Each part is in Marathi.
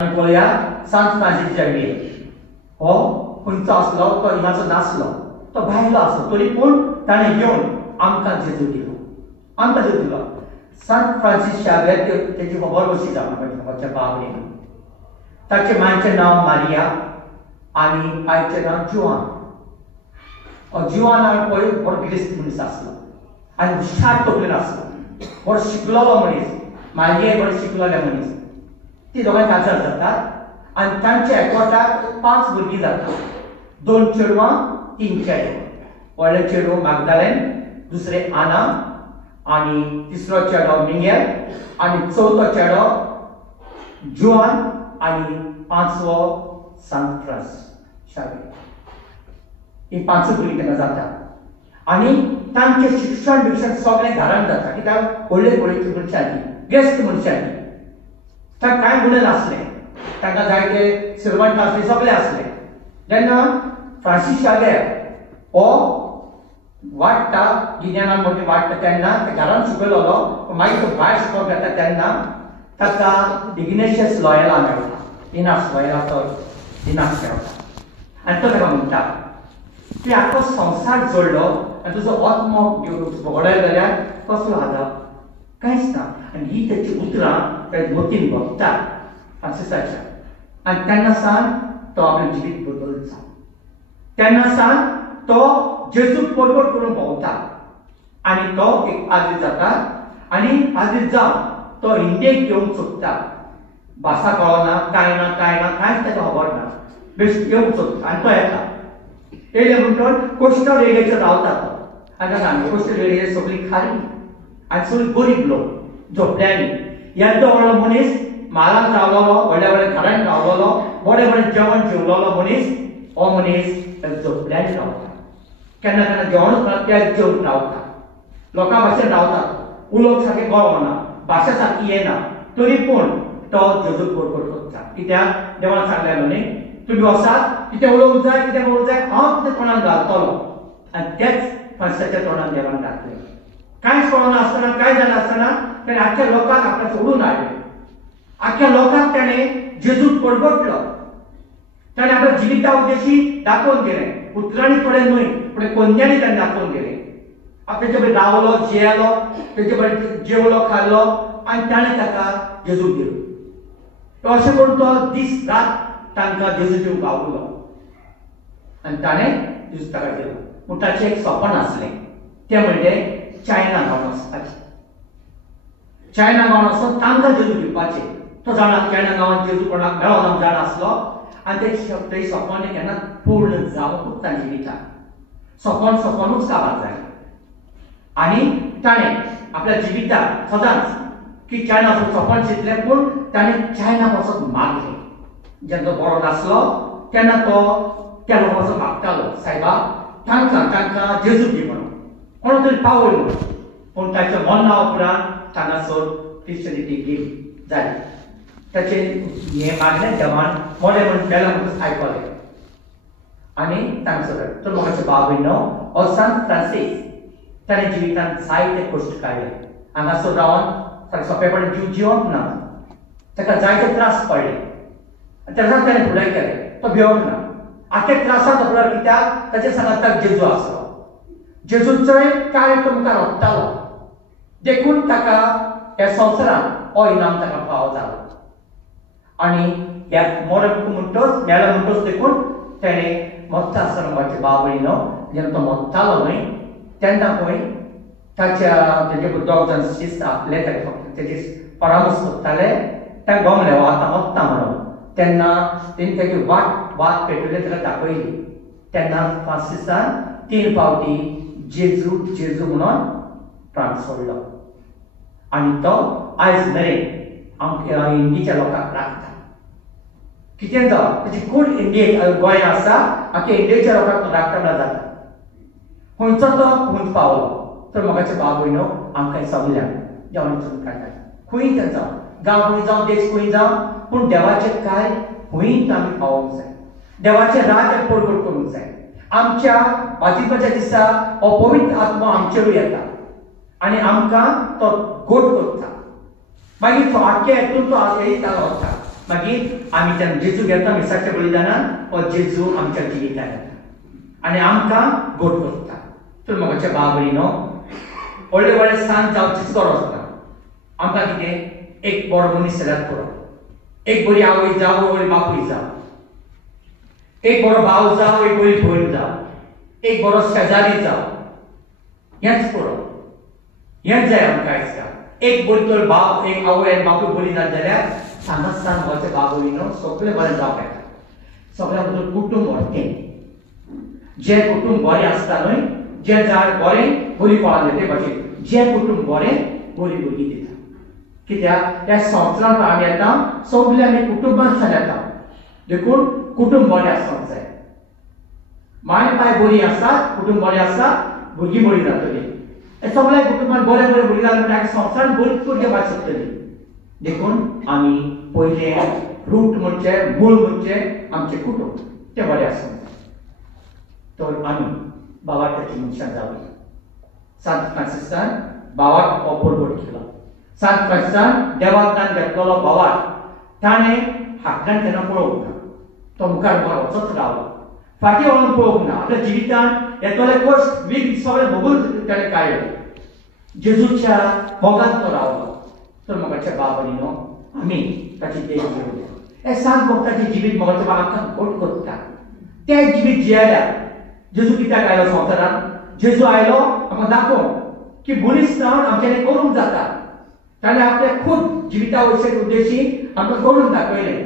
पळया सांत फ्रांसीस झेवियर हो खंयचो आसलो तो इनाचो नासलो तो भायलो आसलो तरी पूण ताणें येवन आमकां जेजू दिलो सांत फ्रांसीस झेवियर तेजी खबर कशी जावं बाबडीन ताचे मांयचें नांव मारिया आनी आईचें नांव जुआन जुआन पळय बरो गिरेस्त मनीस आसलो आनी हुशार तकलेन आसलो बरो शिकलेलो मनीस मारिये बरो शिकलेले मनीस ती दोगांय काजार जातात आनी तांच्या एकवटाक 5 भुरगीं जातात 2 चेडवां 3 चेडे व्हडले चेडूं मागदालेन दुसरे आना आनी तिसरो चेडो मिंगेल आनी चवथो चेडो जुआन आनी 5वो सांत फ्रांसीस झेवियर ही 5 भुरगीं तेन्ना जातात आनी तांचें शिक्षण सगळें घरांत जाता कित्याक व्हडले व्हडले मनशांनी गेस्त मनशांनी तांकां कांय गुण नासले तांकां जायते सर्वंट आसले सगळे आसले जेन्ना फ्रांसीस झेवियर हो वाडटा गिन्यानान मोठी वाडटा तेन्ना घरांत शिकयलोलो मागीर तो भायर शिकोवप घेता तेन्ना ताका इग्नेशियस लॉयला मेळटा इनास लॉयला तो इनास मेळटा आनी तो ताका म्हणटा तूं आख्खो संवसार जोडलो आनी तुजो आत्मो वगडयलो जाल्यार कसलो आदार कांयच ना आनी ही तेची उतरां त्या मोतीन भोगता फ्रांसिसाच्या आनी तेन्ना सावन तो आपलें जिवीत बदलता तेन्ना सावन तो जेजूक परगट करून भोंवता आनी तो एक पाद्री जाता आनी पाद्री जावन तो इंडियेक येवंक सोदता भासा कळना कांयच ताका खबर ना बेश्ट येवंक सोदता आनी तो येता येयले म्हणटोच कोस्टल एरियेचेर रावता तो आनी ताका कोस्टल एरिये सगळी खाली आनी सगळी गरीब लोक झोपड्यांनी येदो व्हडलो मनीस म्हालांत रावलोलो व्हडल्या व्हडल्या घरांत रावलोलो बरें बरें जेवण जेवलोलो मनीस हो मनीस झोपड्यांनी रावता केन्ना केन्ना जेवणूच ना तेच जेवन रावता लोकां भाशेन रावता उलोवंक सारकें कळना भाशा सारकी येना तरी पूण तो जेजूक परगट करता कित्याक देवान सांगलें न्ही तुमी वसात कितें उलोवंक जाय कितें उलोवंक जाय हांव कितें तोंडान घालतलो आनी तेच फ्रांसिसाच्या तोंडान देवान घातलें कांयच कळना आसतना कांय जालें आसतना ताणें आख्ख्या लोकांक आपल्या सोडून हाडलें आख्ख्या लोकांक ताणें जेजूक परगटलो ताणें आपल्या जिविता उद्देशी दाखोवन गेलें उतरांनी थोडे न्हय पूण कोंद्यांनी ताणें दाखोवन गेलें तेजे बरें रावलो जेयलो तेजे बरें जेवलो खाल्लो आनी ताणें ताका जेजूक दिलो अशें करून तो दीस रात तांकां जेजू दिवंक गावलो आनी ताणें जेजू ताका दिलो पूण ताचें एक स्वप्न आसलें तें म्हणजे चायना गांवांत वचपाचें चायना गांवांत वचून तांकां जेजू दिवपाचें तो जाणा चायना गांवांत जेजू कोणाक मेळोना जाण आसलो आनी तें स्वप्न केन्ना पूर्ण जावंकूच तांच्या जिवितांत स्वप्नूच काबार जालें आनी ताणें आपल्या जिवितांत सदांच की चायना वचून स्वप्न चिंतलें पूण ताणें चायनाक वचूंक मागलें जेन्ना तो बरो नासलो तेन्ना तो त्या लोकांक वचून मागतालो सायबा तांकां जेजू दी म्हणून कोण तरी पावय म्हणून पूण ताच्या मरणा उपरांत हांगासर क्रिश्चनिटी गेली जाली ताचे हें मागलें देवान मोडे म्हण बेला म्हणून आयकलें आनी तांगसर तर म्हाका बाबीनो हो सांत फ्रांसीस ताणें जिवितांत जायते कश्ट काडले हांगासर रावन ताका सोंपेपणान जीव जिवप ना ताका जायते त्रास पडले तेन्ना ताणें फुडें केलें तो भिवप ना आख्या त्रासांत उपरांत कित्याक ताचे सांगात ताका जेजू आसलो जेजूचोय कार्य तुमकां रोखतालो देखून ताका ह्या संवसारांत हो इनाम ताका फावो जालो आनी ह्या मोडक म्हणटोच मेलो म्हणटोच देखून तेणें मोत्ता आसतना म्हाजे बाबळीनो जेन्ना तो मोत्तालो न्हय तेन्ना पळय तेजे दोग जाण शिस्त आपले तेजे परामर्श करताले ताका गमलें हो आतां मोत्ता म्हणून तेन्ना तेणी तेजी वाट पेटयली ताका दाखयली तेन्ना फ्रांसिसान 3 फावटी जेजू म्हणून प्राण सोडलो आनी तो आयज मेरेन आमच्या इंडियेच्या लोकांक लागता कितें जावं ताची खूब इंडियेक गोंय आसा आख्या इंडियेच्या लोकांक लागता म्हणल्यार जाता खंयचो तो खंय पावलो तर म्हाका बाबूयनो आमकां सगल्यांक देवान चूक काडटा खंय तें जावं गांव खंय जावं देश खंय जावं पूण देवाचें काय खंयच आमी पावोंक जाय देवाचें राज्य परगट करूंक जाय आमच्या वाचिपाच्या दिसा हो पवित्र आत्मा आमचेरूय येता आनी आमकां तो गोड करता मागीर तो आख्या हेतून तो येयतालो वता मागीर आमी जेन्ना जेजू घेता मिसाच्या बलिदानान हो जेजू आमच्या जिवितान येता आनी आमकां गोड करता. तर मोगाच्या भाव भयणीनो, व्हडले व्हडले स्थान जावचीच गरज ना. आमकां कितें एक बरो मनीस जाल्यार पुरो. एक बरी आवय जावं, बरी बापूय जावं, एक बरो भाव जावं, एक बरी भयण जावं, एक बरो शेजारी जावं, हेंच पुरो. हेंच जाय आमकां आयज काल. एक बरी तर भाव, एक आवय आनी बापूय बरी ना जाल्यार सांगासान मोगाचे भाव भयणीनो सगळें बरें जावंक येता. सगळ्या बद्दल कुटुंब व्हडलें. जे कुटुंब बरें आसता न्हय, जे झाड बरें बरी फळां दिता ते भाशेन जे कुटुंब बरें बरी भुरगीं दिता. कित्याक त्या संवसारांत आमी येता सगळे आमी कुटुंबांतल्यान येता. देखून कुटुंब बरें आसपाक जाय. माय पाय बरी आसा, कुटुंब बरें आसा, भुरगीं बरी जातलीं. सगळ्या कुटुंबांत बरें बरें भुरगीं जालें म्हणल्यार संवसारांत बरीच भुरगीं भायर सरतलीं. देखून आमी पयलें रूट म्हणजे मूळ म्हणजे आमचें कुटुंब तें बरें आसूंक जाय. तर आमी भावार्थाची मनशां जावं. सांत फ्रांसिसान भावाक हो परबोट केलो. सांत फ्रांसिसान देवाक दान घेतलेलो भावाक ताणें हातल्यान केन्ना पळोवंक ना. तो मुखार मुखार वचत रावलो. फाटीं वळून पळोवंक ना. आपल्या जिवितान येतले कश्ट वीक सगळे भोगून ताणें काडले. जेजूच्या मोगान तो रावलो. तर मोगाच्या भाव भयणीनो, आमी ताची देख घेवया. हे सांत भक्ताचें जिवीत मोगाचो आमकां गोड करता. तें जिवीत जियेल्यार जेजू कित्याक आयलो संवसारांत? जेजू आयलो आमकां दाखोवंक की मनीस जावन आमच्यानी करूंक जाता. ताणें आपल्या खूब जिविता वयचे उद्देशी आमकां करून दाखयलें.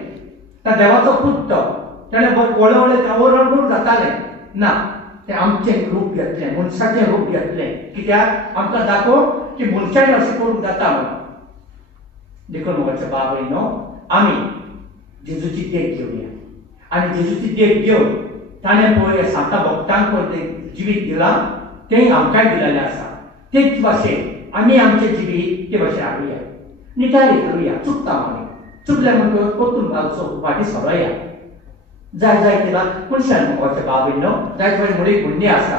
ता देवाचो पुत तो. ताणें व्हडले व्हडले देवोरण करूंक जातालें ना. तें आमचें रूप घेतलें, मनशाचें रूप घेतलें. कित्याक आमकां दाखोवंक की मनशांनी अशें करूंक जाता म्हणून. देखून मोगाच्या भाव भयणीनो, आमी जेजूची देख घेवया. आनी जेजूची देख घेवन ताणें पळय सांता भक्तांक पळय जिवीत दिलां तें आमकांय दिलेलें आसा. तेच भाशेन आमी आमचें जिवीत ते भाशेन हाडुया. निटारी करुया. चुकता आमी. चुकलें म्हणटकच परतून घालचो, फाटीं सरोया. जाय जाय केला मनशान मोगाच्या भाव भयणीनो, जाय जाय मुळी पुण्य आसा.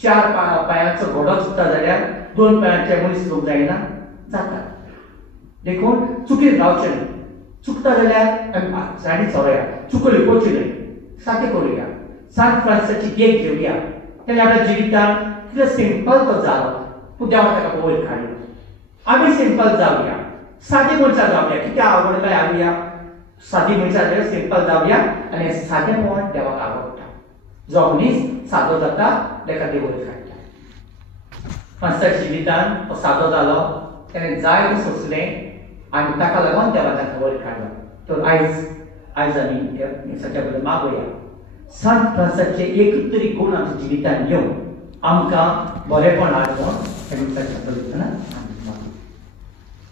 4 पांयांचो घोडो चुकता जाल्यार 2 पांयांचे मनीस लोक जायना जाता. देखून चुकीर रावचें न्हय. चुकता जाल्यार आमी सायडीन सरोया. चुकली पोवची न्हय. सारकें करुया. सांत फ्रांसिसाची देख घेवया. ताणें आपल्या जिवितान कितलो सिंपल तो जालो, पूण देवान ताका वयर काडलो. आमी सिंपल जावया. सादी मनशां जावया. कितें आवड काय हाडुया. सादी मनशां जाल्यार सिंपल जावया आनी सादेपण देवाक आवडटा. जो मनीस सादो जाता ताका देव वयर काडटा. फ्रांसिसाच्या जिवितान तो सादो जालो. ताणें जाय तें सोंसलें आनी ताका लागून देवान ताका वयर काडलो. तर आयज आमी सच्या बद्दल मागोया. सांत फ्रांसिसाचे एकूच तरी गूण आमच्या जिवितान येवन आमकां बरेपण हाडून